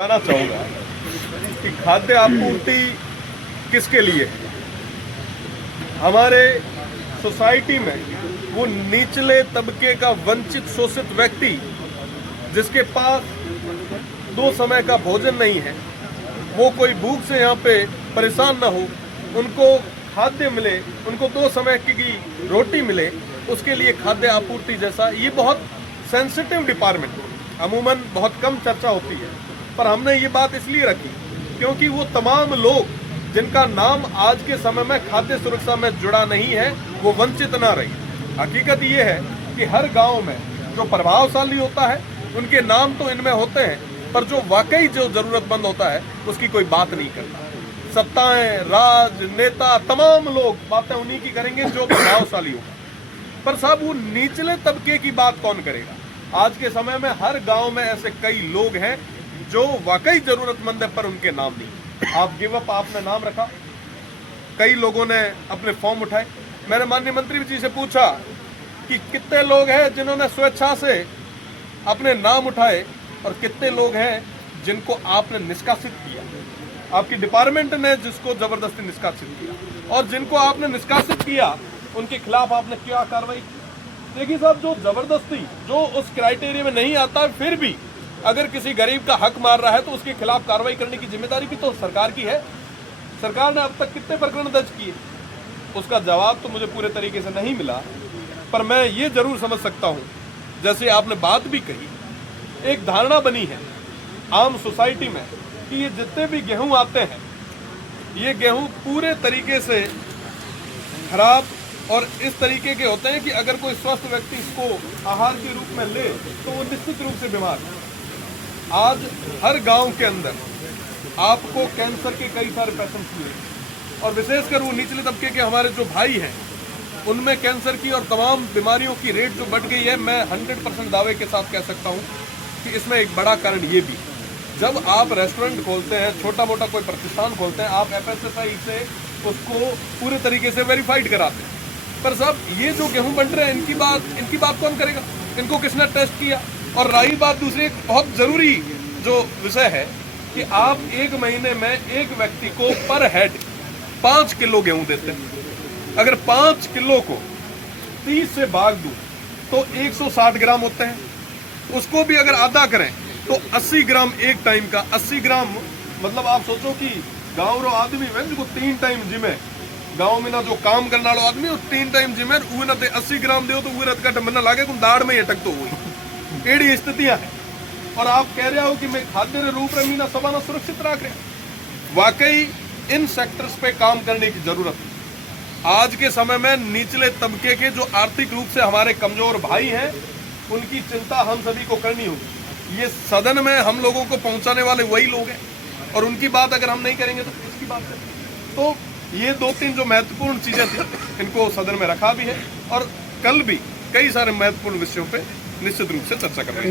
बताना चाहूँगा कि खाद्य आपूर्ति किसके लिए है। हमारे सोसाइटी में वो निचले तबके का वंचित शोषित व्यक्ति जिसके पास 2 समय का भोजन नहीं है, वो कोई भूख से यहाँ पे परेशान ना हो, उनको खाद्य मिले, उनको 2 समय की रोटी मिले, उसके लिए खाद्य आपूर्ति जैसा ये बहुत सेंसिटिव डिपार्टमेंट अमूमन बहुत कम चर्चा होती है, पर हमने ये बात इसलिए रखी क्योंकि वो तमाम लोग जिनका नाम आज के समय में खाद्य सुरक्षा में जुड़ा नहीं है वो वंचित ना रही। हकीकत ये है कि हर गांव में जो प्रभावशाली होता है उनके नाम तो इनमें होते हैं, पर जो वाकई जो जरूरतमंद होता है उसकी कोई बात नहीं करता। सत्ताएं, राजनेता, तमाम लोग बातें उन्हीं की करेंगे जो प्रभावशाली होगा, पर साहब वो निचले तबके की बात कौन करेगा। आज के समय में हर गांव में ऐसे कई लोग हैं जो वाकई जरूरतमंद है पर उनके नाम नहीं। आप गिव अप आपने नाम रखा, कई लोगों ने अपने फॉर्म उठाए। मैंने माननीय मंत्री जी से पूछा कि कितने लोग हैं जिन्होंने स्वेच्छा से अपने नाम उठाए और कितने लोग हैं जिनको आपने निष्कासित किया, आपकी डिपार्टमेंट ने जिसको जबरदस्ती निष्कासित किया, और जिनको आपने निष्कासित किया उनके खिलाफ आपने क्या कार्रवाई की। देखिए साहब, जो जबरदस्ती जो उस क्राइटेरिया में नहीं आता है फिर भी अगर किसी गरीब का हक मार रहा है तो उसके खिलाफ कार्रवाई करने की जिम्मेदारी भी तो सरकार की है। सरकार ने अब तक कितने प्रकरण दर्ज किए, उसका जवाब तो मुझे पूरे तरीके से नहीं मिला, पर मैं ये जरूर समझ सकता हूँ, जैसे आपने बात भी कही, एक धारणा बनी है आम सोसाइटी में कि ये जितने भी गेहूं आते हैं ये गेहूं पूरे तरीके से खराब और इस तरीके के होते हैं कि अगर कोई स्वस्थ व्यक्ति इसको आहार के रूप में ले तो वो निश्चित रूप से बीमार है। आज हर गांव के अंदर आपको कैंसर के कई सारे पेशेंट्स मिले, और विशेषकर वो निचले तबके के हमारे जो भाई हैं उनमें कैंसर की और तमाम बीमारियों की रेट जो बढ़ गई है। मैं 100% दावे के साथ कह सकता हूँ कि इसमें एक बड़ा कारण ये भी, जब आप रेस्टोरेंट खोलते हैं, छोटा मोटा कोई प्रतिष्ठान खोलते हैं, आप FSSAI से उसको पूरे तरीके से वेरीफाइड कराते हैं, पर साहब ये जो गेहूं बन रहे हैं इनकी बात कौन करेगा, इनको किसने टेस्ट किया। और रही बात दूसरी, एक बहुत जरूरी जो विषय है कि आप एक महीने में एक व्यक्ति को पर हेड 5 किलो गेहूं देते हैं। अगर 5 किलो को 30 से भाग दूं तो 160 ग्राम होते हैं, उसको भी अगर आधा करें तो 80 ग्राम एक टाइम का। 80 ग्राम मतलब आप सोचो कि गाँव रो आदमी है जिसको 3 टाइम जिमे, गाँव में ना जो काम करने वाला आदमी 3 टाइम जिमे, वो ना 80 ग्राम दे तो वो का मन लागे तुम दाढ़ में अटक तो हुई एड़ी स्थितियां हैं। और आप कह रहे हो कि मैं खाद्य रूप रमीना सबाना सुरक्षित रख रहे। वाकई इन सेक्टर्स पे काम करने की जरूरत है। आज के समय में निचले तबके के जो आर्थिक रूप से हमारे कमजोर भाई हैं उनकी चिंता हम सभी को करनी होगी। ये सदन में हम लोगों को पहुंचाने वाले वही लोग हैं, और उनकी बात अगर हम नहीं करेंगे तो किसकी बात करेंगे। तो ये 2-3 जो महत्वपूर्ण चीजें थी इनको सदन में रखा भी है, और कल भी कई सारे महत्वपूर्ण विषयों पे निश्चित रूप से चर्चा करेंगे।